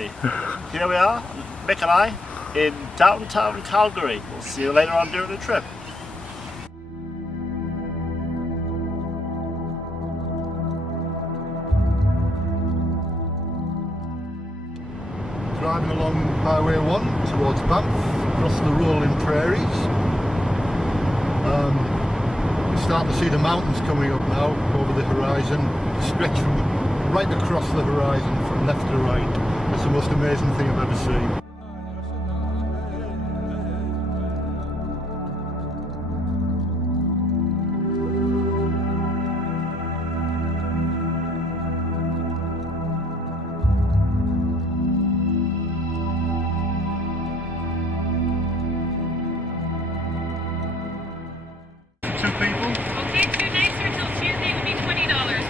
everybody. Here we are, Mick and I, in downtown Calgary. We'll see you later on during the trip. Driving along Highway 1 towards Banff, across the rolling prairies. You start to see the mountains coming up now over the horizon, stretch from right across the horizon from left to right. It's the most amazing thing I've ever seen. Two people. Okay, 2 nights or till Tuesday would be $20.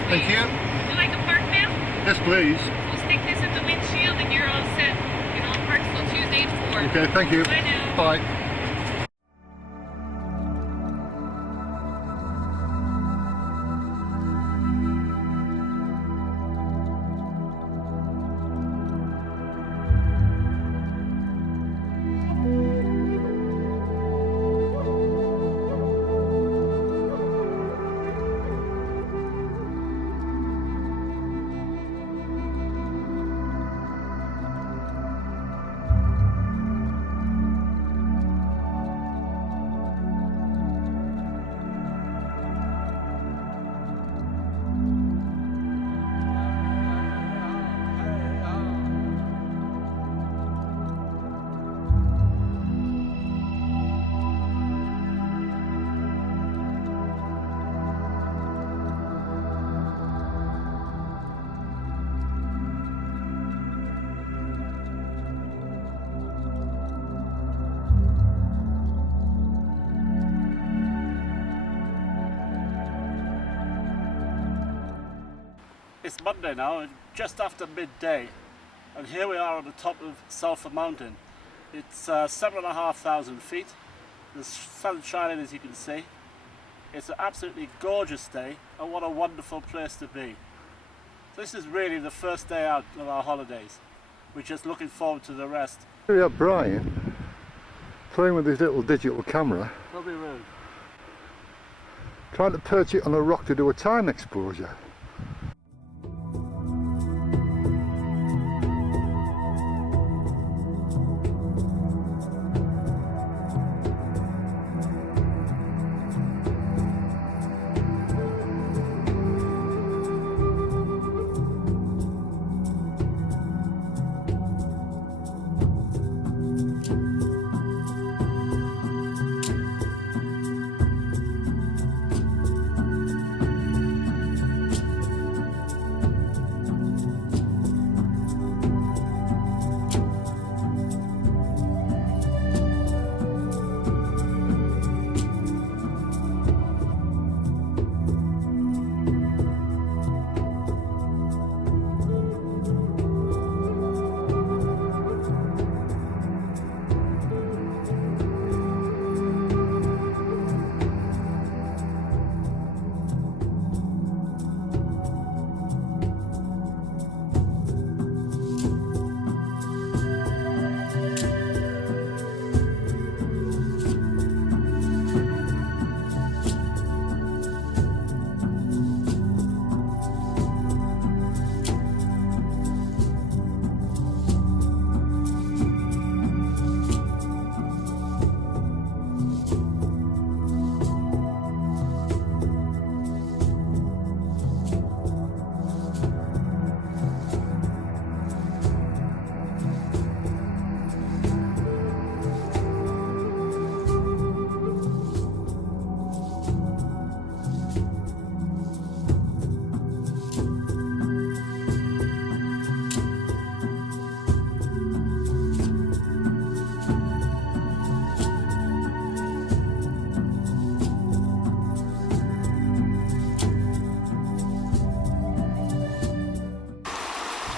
Please. Thank you. Would you like a park now? Yes, please. We'll stick this at the windshield and you're all set. You know, park till Tuesday at 4. Okay, thank you. Bye now. Bye. It's Monday now, just after midday, and here we are on the top of Sulphur Mountain. It's 7,500 feet. The sun's shining, as you can see. It's an absolutely gorgeous day, and what a wonderful place to be. So this is really the first day out of our holidays. We're just looking forward to the rest. Here we have Brian playing with his little digital camera, Don't be rude. trying to perch it on a rock to do a time exposure.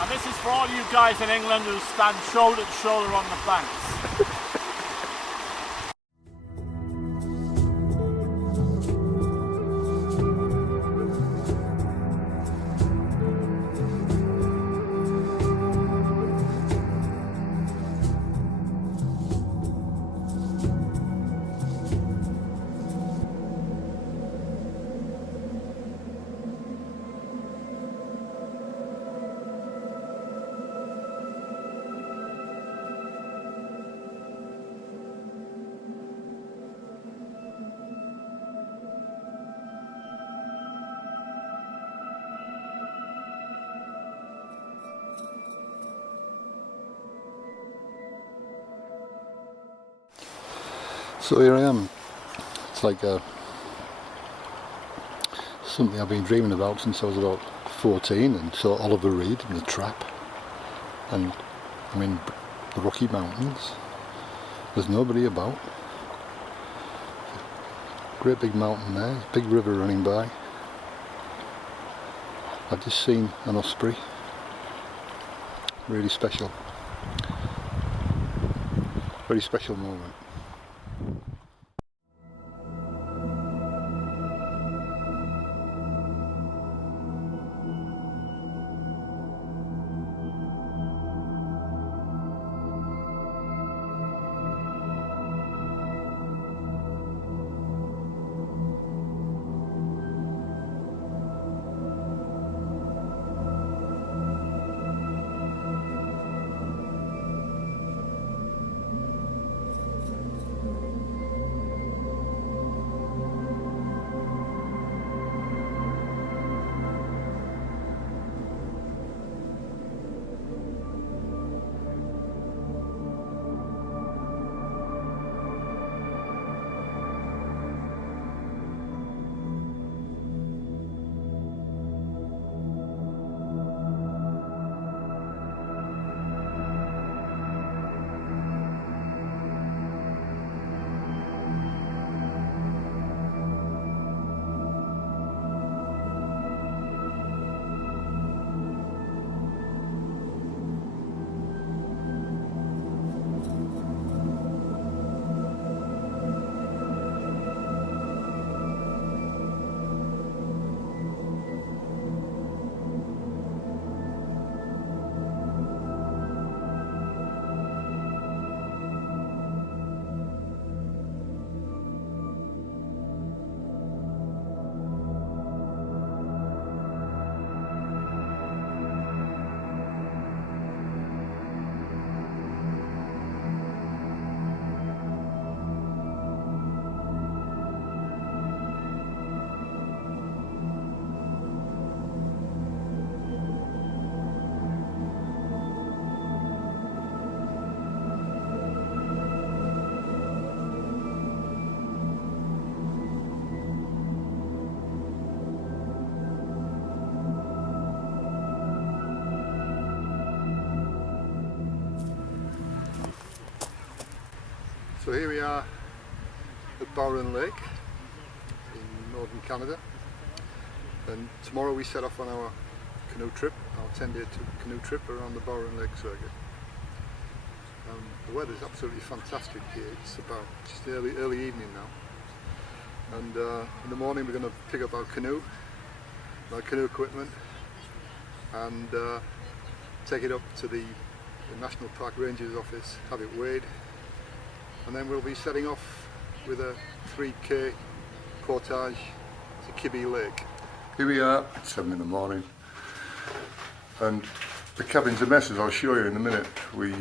This is for all you guys in England who stand shoulder to shoulder on the banks. So here I am. It's like something I've been dreaming about since I was about 14 and saw Oliver Reed in The Trap. And I'm in the Rocky Mountains. There's nobody about. Great big mountain there, big river running by. I've just seen an osprey. Really special. Very special moment. So here we are at Bowron Lake in northern Canada, and tomorrow we set off on our canoe trip, our 10-day canoe trip around the Bowron Lake circuit. The weather is absolutely fantastic here. It's about just early evening now, and in the morning we're going to pick up our canoe equipment, and take it up to the National Park Ranger's office, have it weighed, and then we'll be setting off with a 3k portage to Kibby Lake. Here we are at 7 in the morning, and the cabin's a mess, as I'll show you in a minute. We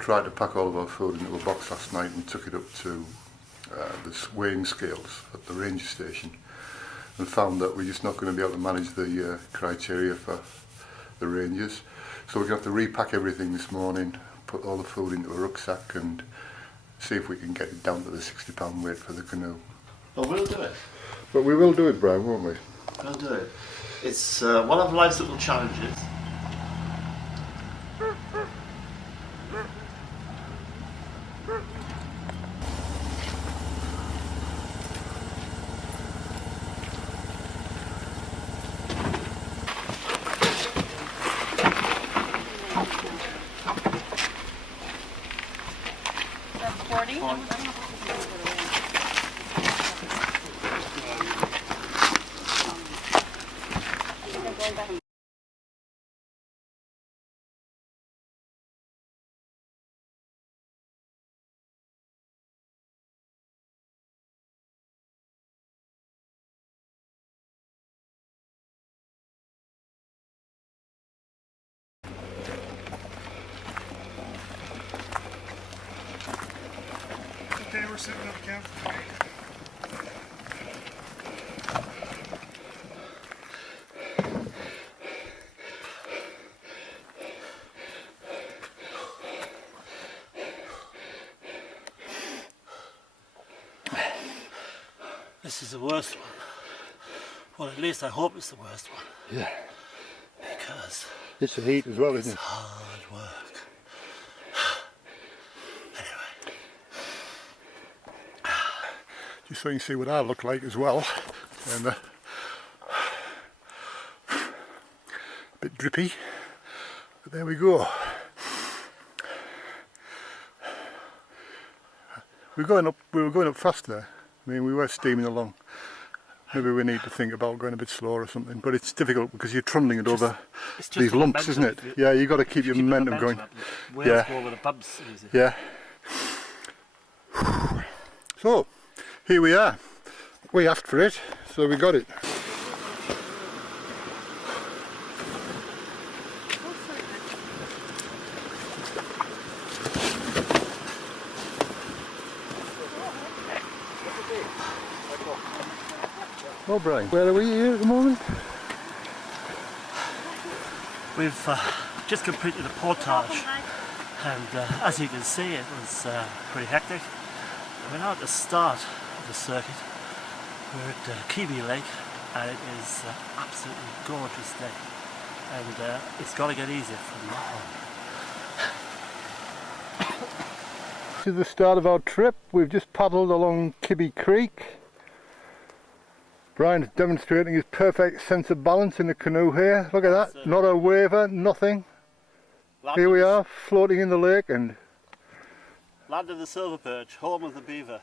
tried to pack all of our food into a box last night and took it up to the weighing scales at the ranger station, and found that we're just not going to be able to manage the criteria for the rangers. So we're going to have to repack everything this morning, put all the food into a rucksack and see if we can get it down to the 60-pound weight for the canoe. Well, we'll do it. But we will do it, Brian, won't we? We'll do it. It's one of life's little challenges. Okay, we're setting up camp. This is the worst one. Well, at least I hope it's the worst one. Yeah. Because It's the heat as well, isn't it's it? hard work. Anyway. Just so you can see what I look like as well. And a bit drippy. But there we go. We were going up faster. I mean, we were steaming along. Maybe we need to think about going a bit slower or something, but it's difficult because you're trundling it over these lumps, isn't it? Yeah, you've got to keep your momentum going. Yeah. Go over the bumps easy. Yeah. So, here we are. We asked for it, so we got it. Oh, Brian, where are we here at the moment? We've just completed a portage, and as you can see, it was pretty hectic. We're now at the start of the circuit. We're at Kiwi Lake, and it is an absolutely gorgeous day, and it's got to get easier from now on. This is the start of our trip. We've just paddled along Kiwi Creek. Brian's demonstrating his perfect sense of balance in the canoe here. Look at that, not a waver, nothing. Here we are, floating in the lake, and Land of the silver perch, home of the beaver.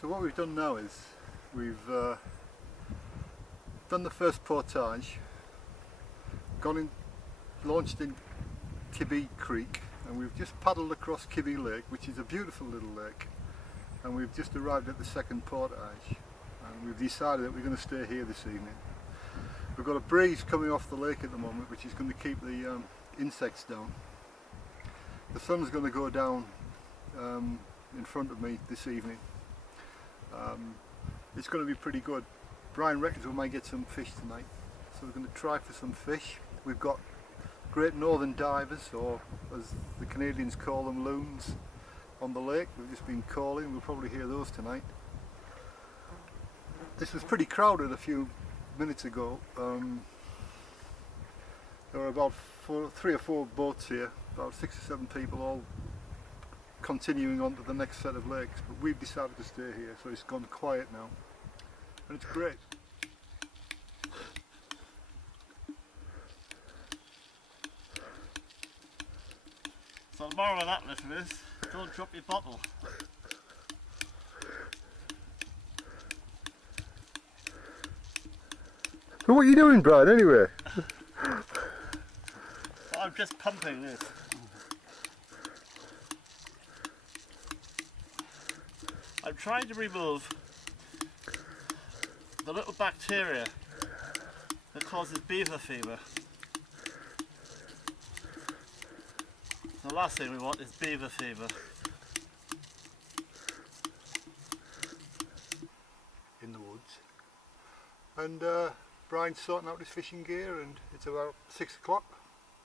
so what we've done now is we've done the first portage, launched in Kiwi Creek, and we've just paddled across Kiwi Lake, which is a beautiful little lake. And we've just arrived at the second portage, and we've decided that we're going to stay here this evening. We've got a breeze coming off the lake at the moment, which is going to keep the insects down. The sun's going to go down in front of me this evening. It's going to be pretty good. Brian reckons we might get some fish tonight, so we're going to try for some fish. We've got great northern divers, or as the Canadians call them, loons, on the lake. We've just been calling, we'll probably hear those tonight. This was pretty crowded a few minutes ago. There were about 3 or 4 boats here, about 6 or 7 people all continuing on to the next set of lakes, but we've decided to stay here, so it's gone quiet now, and it's great. So the moral of that little is, don't drop your bottle. So what are you doing, Brian, anyway? Well, I'm just pumping this. I'm trying to remove the little bacteria that causes beaver fever. The last thing we want is beaver fever. In the woods. And Brian's sorting out his fishing gear, and it's about 6 o'clock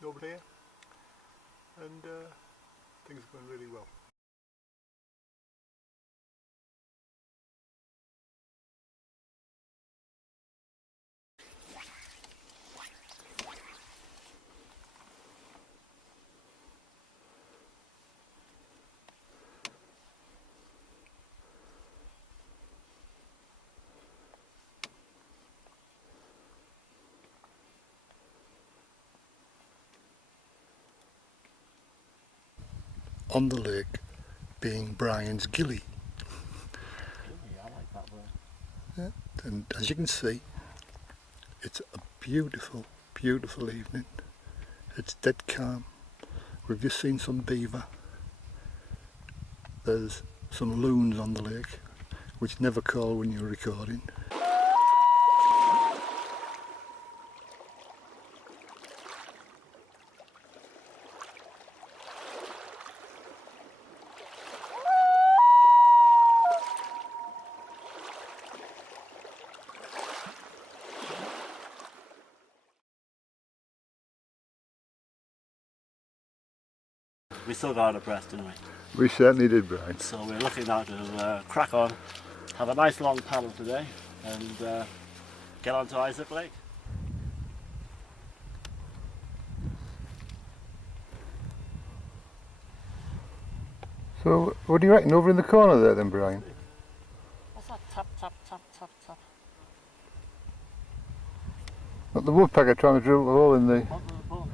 over here, and things are going really well. On the lake being Brian's gilly. I like that word. Yeah. And as you can see, it's a beautiful, beautiful evening. It's dead calm. We've just seen some beaver. There's some loons on the lake, which never call when you're recording. We still got out of breath, didn't we? We certainly did, Brian. So we're looking now to crack on have a nice long paddle today and get onto Isaac Lake. So, what do you reckon over in the corner there then, Brian? What's that tap, tap, tap, tap, tap? Not the woodpecker trying to drill a hole in the... Onto the boat.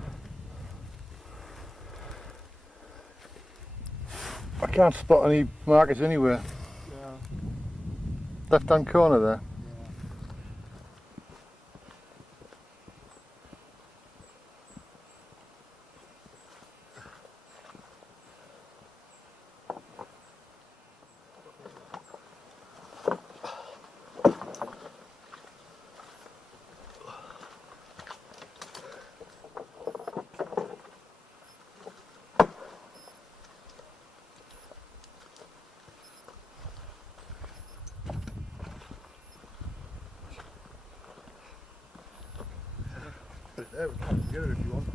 I can't spot any markers anywhere. Yeah. Left hand corner there. There we can get it if you want.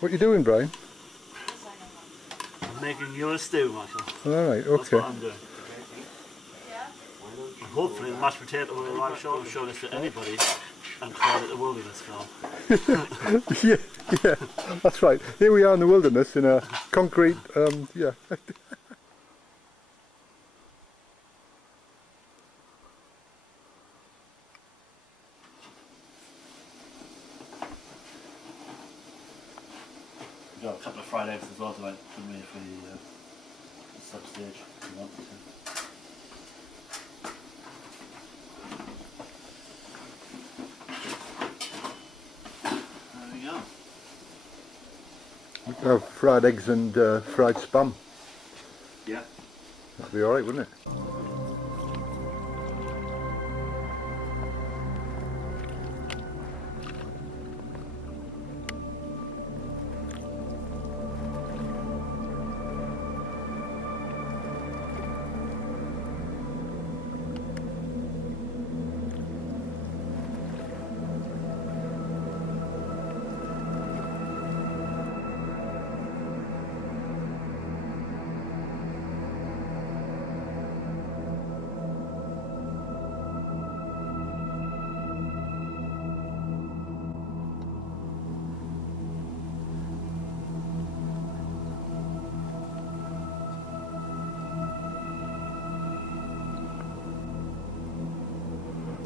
What are you doing, Brian? I'm making you a stew, Michael. Alright, That's okay. what I'm doing. And hopefully the mashed potato will I'm sure show this to anybody and call it a wilderness film. Yeah, that's right. Here we are in the wilderness in a concrete, yeah. We've got a couple of fried eggs as well tonight for me for the sub stage if you want me to. There we go. We could have fried eggs and fried spam. Yeah. That'd be alright, wouldn't it?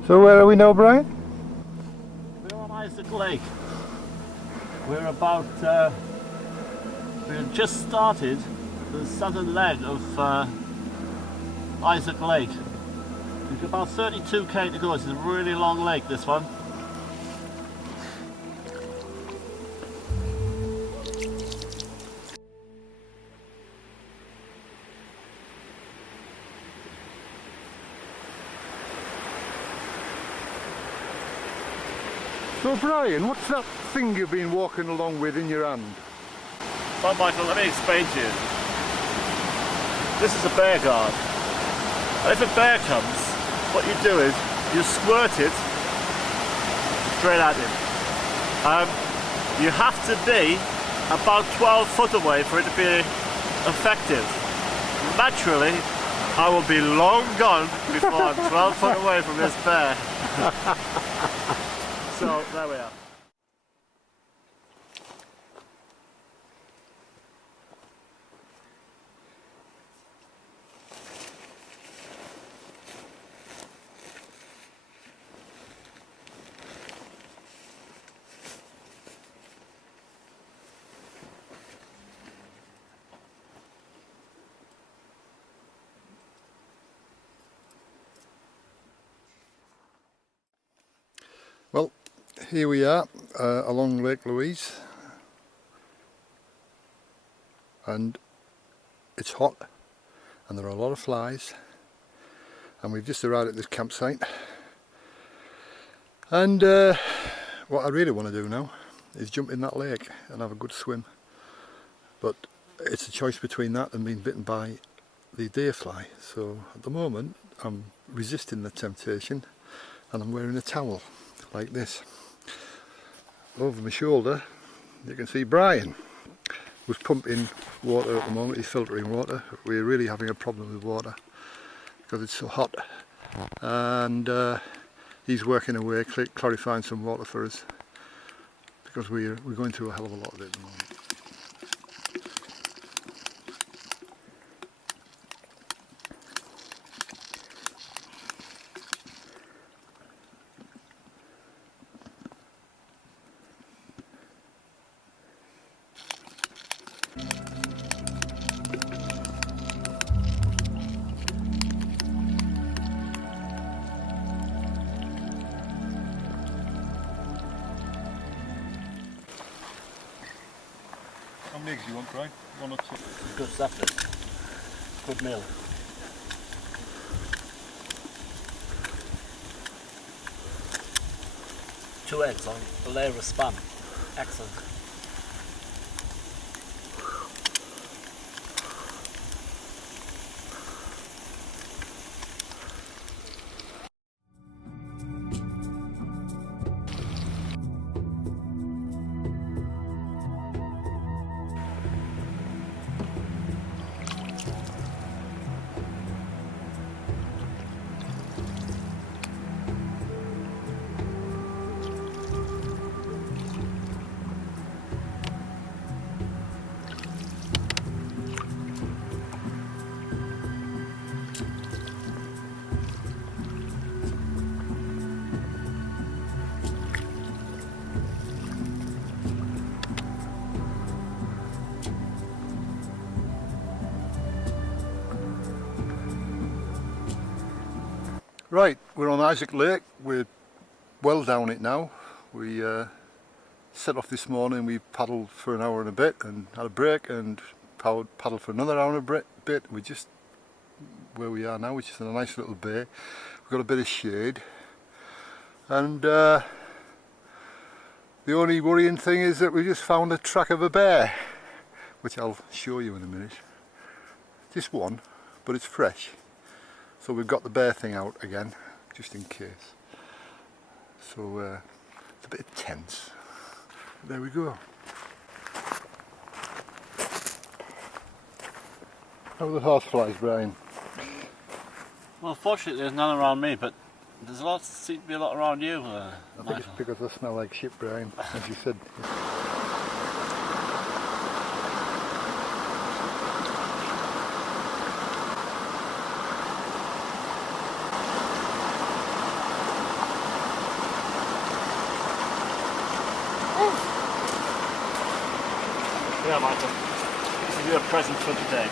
So where are we now, Brian? We're on Isaac Lake. We're about, we've just started the southern leg of Isaac Lake. We've got about 32k to go. It's a really long lake, this one. So Brian, what's that thing you've been walking along with in your hand? Well, Michael, let me explain to you. This is a bear guard. And if a bear comes, what you do is you squirt it straight at him. You have to be about 12 foot away for it to be effective. Naturally, I will be long gone before I'm 12 foot away from this bear. So, there we are. Well, here we are along Lake Louise, and it's hot and there are a lot of flies, and we've just arrived at this campsite. And what I really want to do now is jump in that lake and have a good swim. But it's a choice between that and being bitten by the deer fly. So at the moment I'm resisting the temptation, and I'm wearing a towel like this. Over my shoulder you can see Brian, who's pumping water at the moment. He's filtering water. We're really having a problem with water because it's so hot, and he's working away clarifying some water for us, because we're going through a hell of a lot of it at the moment. How many eggs do you want, Brian? One or two? Good stuff, this. Good meal. Two eggs on a layer of spam. Excellent. Right, we're on Isaac Lake. We're well down it now. We set off this morning. We paddled for an hour and a bit and had a break, and paddled for another hour and a bit. We're just where we are now, which is in a nice little bay. We've got a bit of shade, and the only worrying thing is that we just found a track of a bear, which I'll show you in a minute. Just one, but it's fresh. So we've got the bear thing out again, just in case. So it's a bit tense. There we go. How are the horseflies, Brian? Well, fortunately there's none around me, but there's seem to be a lot around you. I think it's because I smell like shit, Brian, as you said. Yeah, Michael. This is your present for today.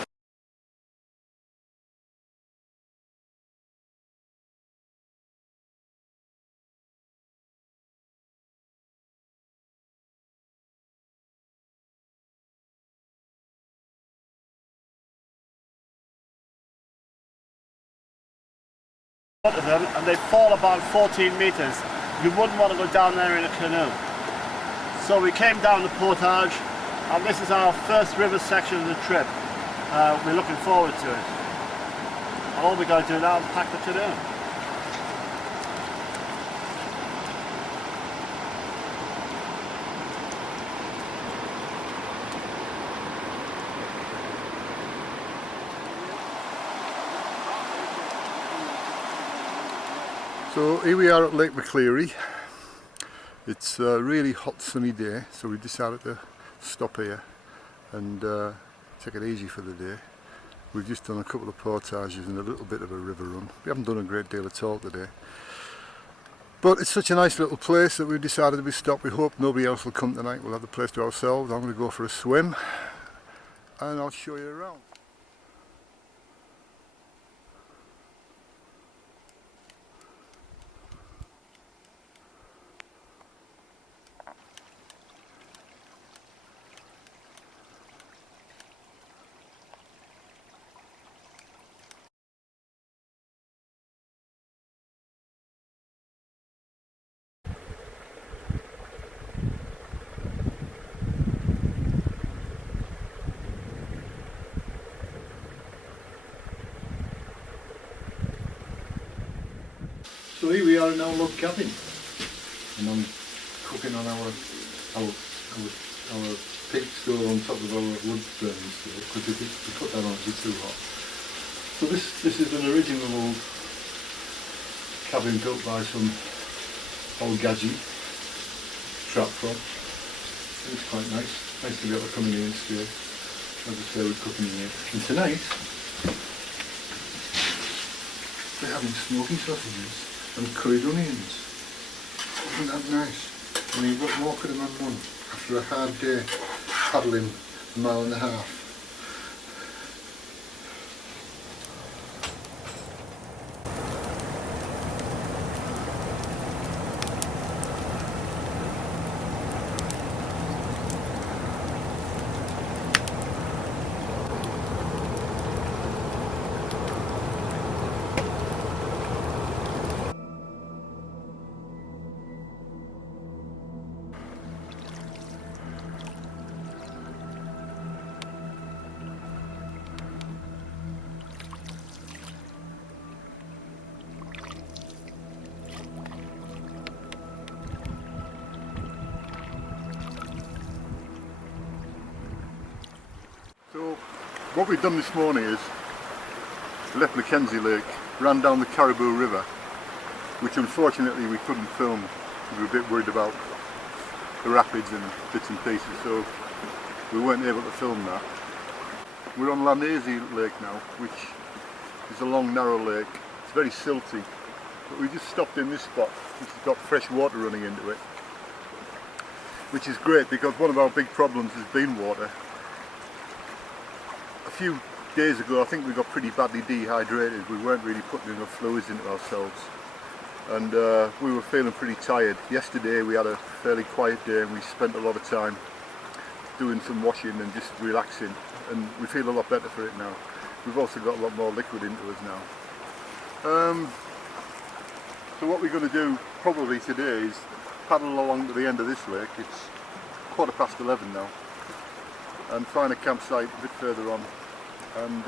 Of them, and they fall about 14 metres. You wouldn't want to go down there in a canoe. So we came down the portage, and this is our first river section of the trip. We're looking forward to it. And all we got to do now is pack the canoe. So here we are at Lake McCleary. It's a really hot sunny day, so we decided to stop here and take it easy for the day. We've just done a couple of portages and a little bit of a river run. We haven't done a great deal at all today, but it's such a nice little place that we've decided we stop. We hope nobody else will come tonight. We'll have the place to ourselves. I'm going to go for a swim and I'll show you around. So here we are in our log cabin, and I'm cooking on our pig stove on top of our wood burning stove, because if we put that on it'd be too hot. So this is an original old cabin built by some old gadget trap from. It's quite nice. Nice to be able to come in here and stay. As I say, we're cooking in here. And tonight we're having smoky sausages and curried onions. Isn't that nice? I mean, what more could a man want after a hard day paddling a mile and a half? So what we've done this morning is left Mackenzie Lake, ran down the Caribou River, which unfortunately we couldn't film. We were a bit worried about the rapids and bits and pieces, so we weren't able to film that. We're on Lanese Lake now, which is a long narrow lake. It's very silty, but we just stopped in this spot which has got fresh water running into it, which is great because one of our big problems has been water. A few days ago I think we got pretty badly dehydrated. We weren't really putting enough fluids into ourselves, and we were feeling pretty tired. Yesterday we had a fairly quiet day and we spent a lot of time doing some washing and just relaxing, and we feel a lot better for it now. We've also got a lot more liquid into us now. So what we're going to do probably today is paddle along to the end of this lake. It's 11:15 now, and find a campsite a bit further on and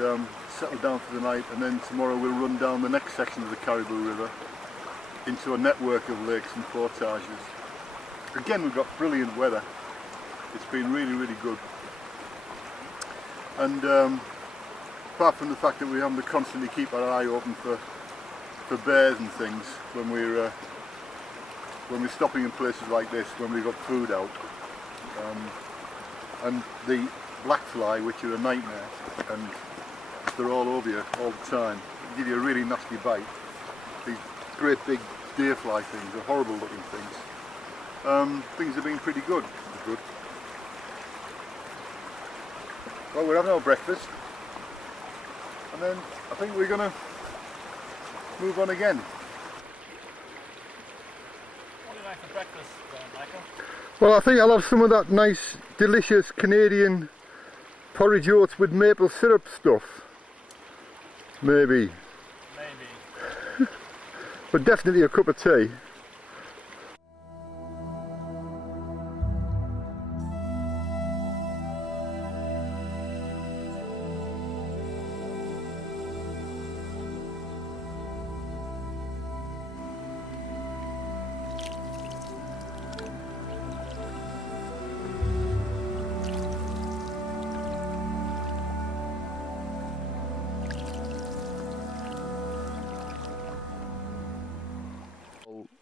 settle down for the night, and then tomorrow we'll run down the next section of the Caribou River into a network of lakes and portages. Again, we've got brilliant weather. It's been really, really good. And apart from the fact that we have to constantly keep our eye open for bears and things when we're stopping in places like this, when we've got food out, and the black fly, which are a nightmare, and they're all over you all the time. They give you a really nasty bite. These great big deer fly things are horrible looking things. Things have been pretty good. Well, we're having our breakfast, and then I think we're going to move on again. What do you like for breakfast, Michael? Well, I think I'll have some of that nice, delicious Canadian porridge oats with maple syrup stuff. Maybe. But definitely a cup of tea.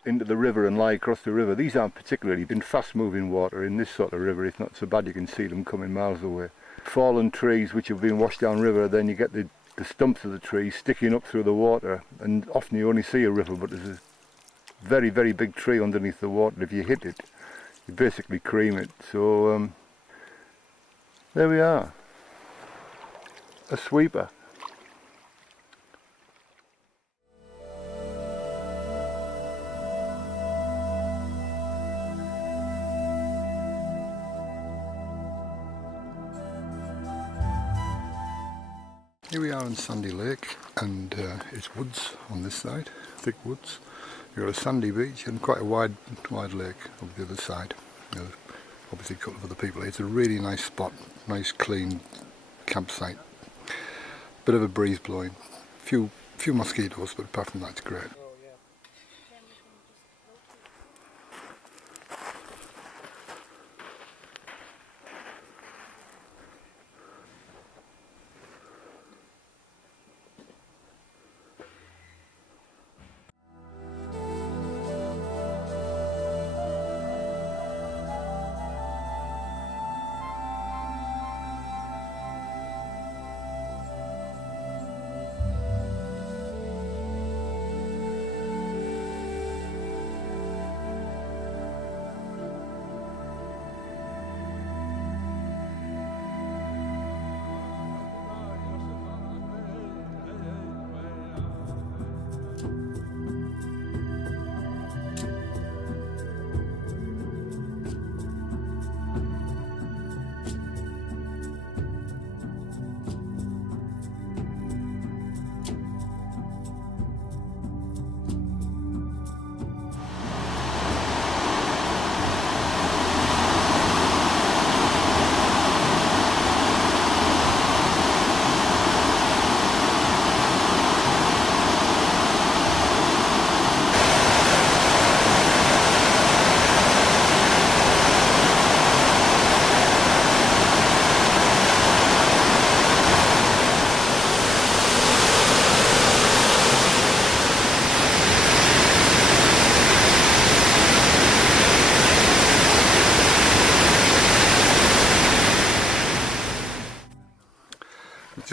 Into the river and lie across the river. These aren't particularly in fast moving water. In this sort of river it's not so bad, you can see them coming miles away. Fallen trees which have been washed down river, then you get the stumps of the trees sticking up through the water, and often you only see a river, but there's a very, very big tree underneath the water. If you hit it, you basically cream it. So there we are, a sweeper. Here we are in Sandy Lake, and it's woods on this side, thick woods. You've got a sandy beach and quite a wide lake on the other side. There's obviously a couple of other people here. It's a really nice spot, nice clean campsite. Bit of a breeze blowing, few mosquitoes, but apart from that it's great.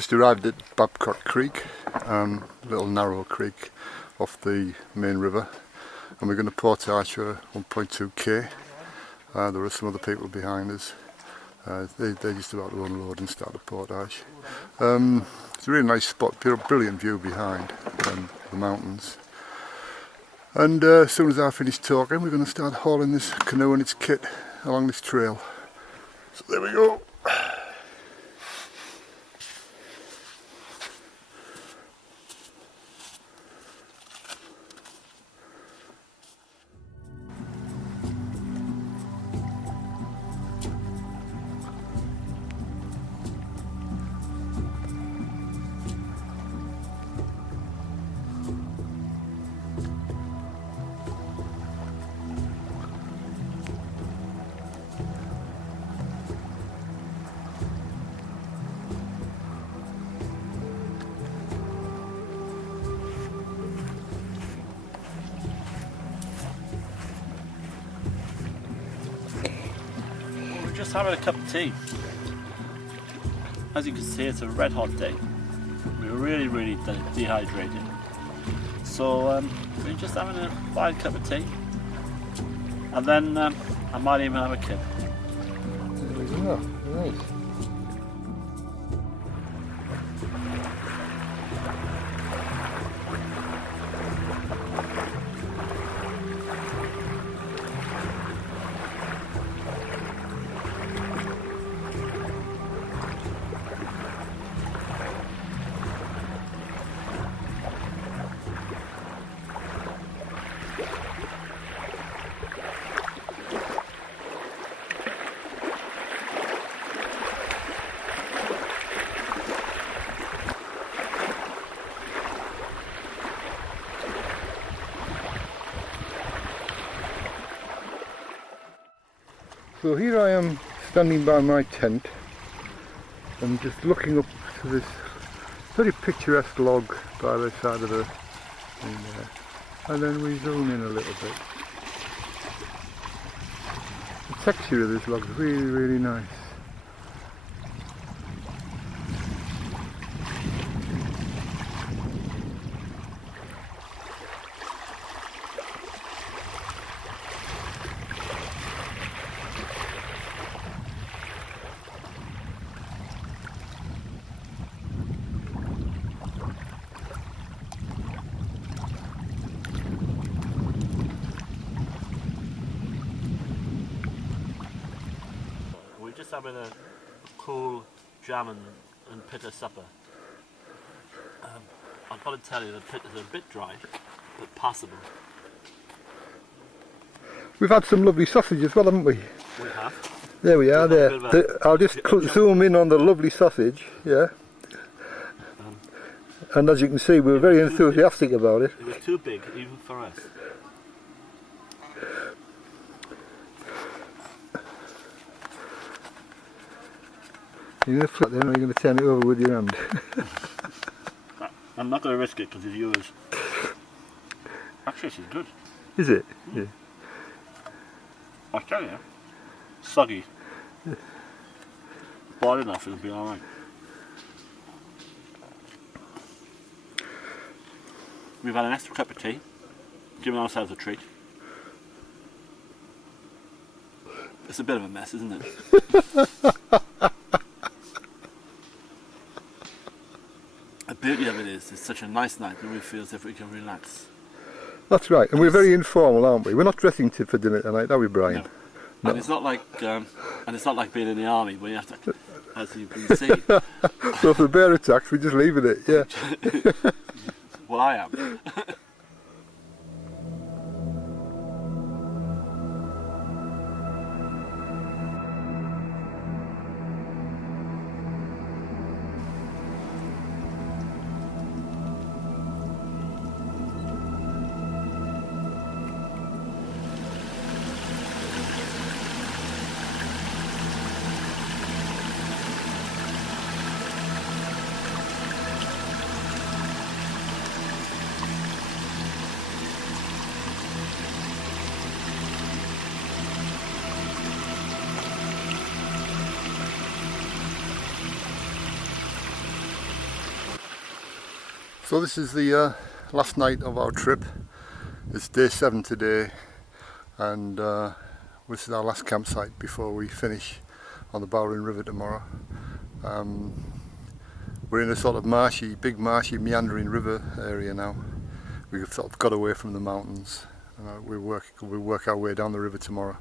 just arrived at Babcock Creek, a little narrow creek off the main river, and we're going to portage for 1.2k. There are some other people behind us. They're just about to unload and start the portage. It's a really nice spot, brilliant view behind the mountains. And as soon as I finish talking, we're going to start hauling this canoe and its kit along this trail. So there we go. Just having a cup of tea. As you can see, it's a red hot day. We're really dehydrated. So we're just having a fine cup of tea. And then I might even have a kip. There we go, nice. So here I am standing by my tent and just looking up to this very picturesque log by the side of the thing there. And then we zoom in a little bit. The texture of this log is really nice. Just having a cool jam and pita supper. I've got to tell you, the pitas are a bit dry, but passable. We've had some lovely sausage as well, haven't we? We have. There we are, there. I'll just zoom in on the lovely sausage, yeah. And as you can see, we were very enthusiastic about it. It was too big, even for us. You're going to flip then, or you're going to turn it over with your hand? I'm not going to risk it because it's yours. Actually, she's good. Is it? Yeah. I'll tell you. Soggy. Boiled enough, it'll be alright. We've had an extra cup of tea, giving ourselves a treat. It's a bit of a mess, isn't it? The beauty of it is, it's such a nice night and we feel as if we can relax. That's right, and we're very informal, aren't we? We're not dressing for dinner tonight, are we, Brian? No. And it's not like being in the army where you have to, as you can see. So if the bear attacks, we're just leaving it, yeah. Well, I am. So this is the last night of our trip. It's day 7 today, and this is our last campsite before we finish on the Bowron River tomorrow. We're in a sort of big marshy, meandering river area now. We've sort of got away from the mountains, and we'll work our way down the river tomorrow,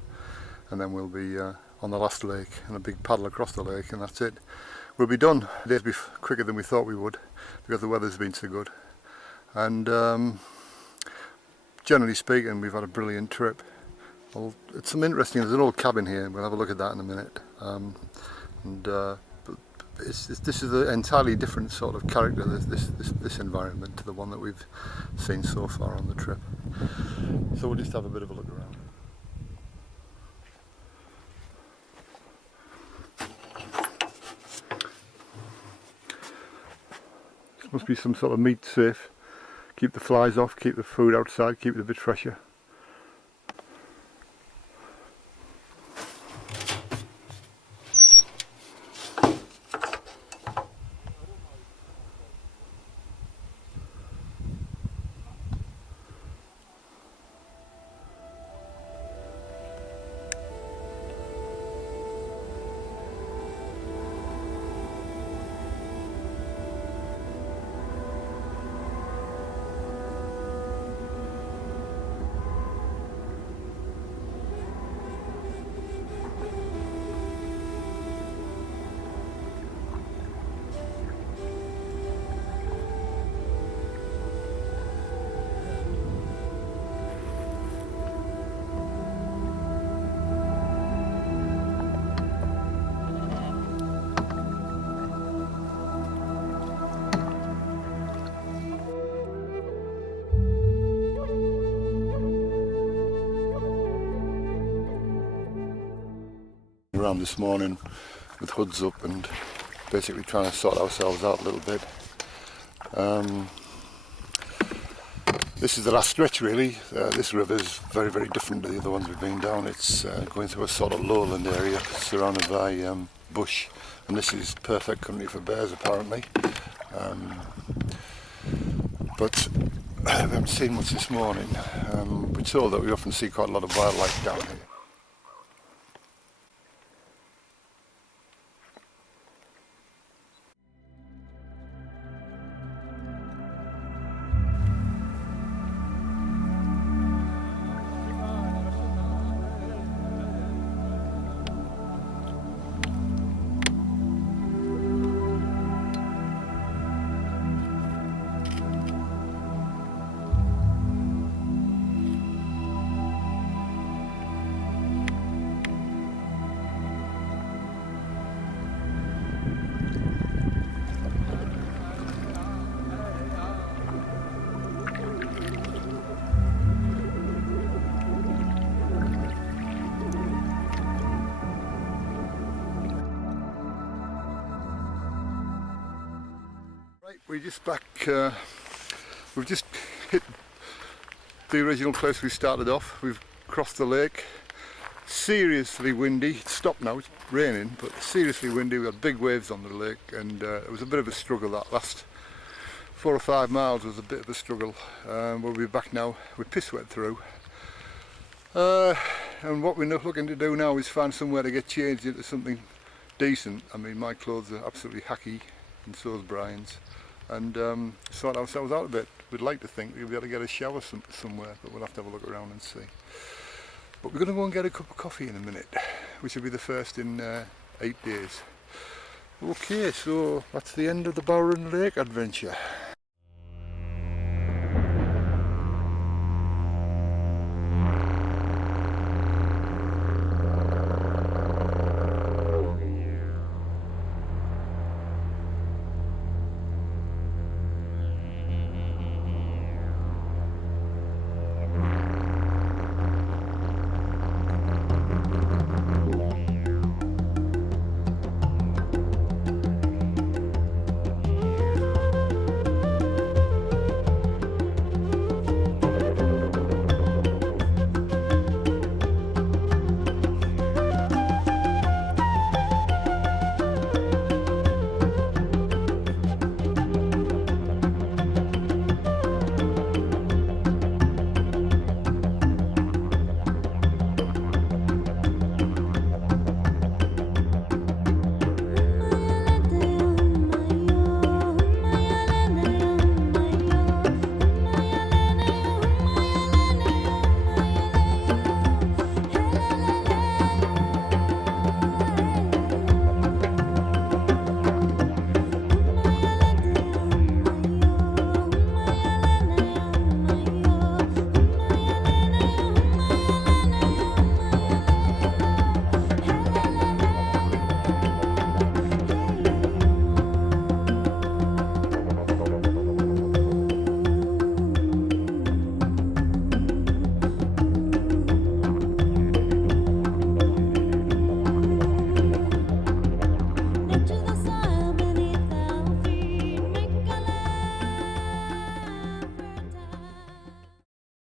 and then we'll be on the last lake and a big paddle across the lake, and that's it. We'll be done. The days will be quicker than we thought we would because the weather's been so good. And generally speaking, we've had a brilliant trip. Well, it's some interesting. There's an old cabin here. We'll have a look at that in a minute. This is an entirely different sort of character, this environment, to the one that we've seen so far on the trip. So we'll just have a bit of a look around. Must be some sort of meat safe. Keep the flies off, keep the food outside, keep it a bit fresher. Around this morning with hoods up and basically trying to sort ourselves out a little bit. This is the last stretch really. This river is very, very different to the other ones we've been down. It's going through a sort of lowland area surrounded by bush, and this is perfect country for bears apparently. But I haven't seen much this morning. We're told that we often see quite a lot of wildlife down here. We're just back, we've just hit the original place we started off. We've crossed the lake. Seriously windy. It's stopped now, it's raining, but seriously windy. We had big waves on the lake, and it was a bit of a struggle. That last 4 or 5 miles was a bit of a struggle. We'll be back now. We're piss wet through. And what we're looking to do now is find somewhere to get changed into something decent. I mean, my clothes are absolutely hacky, and so is Brian's. And sort ourselves out a bit. We'd like to think we'll be able to get a shower somewhere, but we'll have to have a look around and see. But we're going to go and get a cup of coffee in a minute, which will be the first in 8 days. Okay, so that's the end of the Bowron Lake adventure.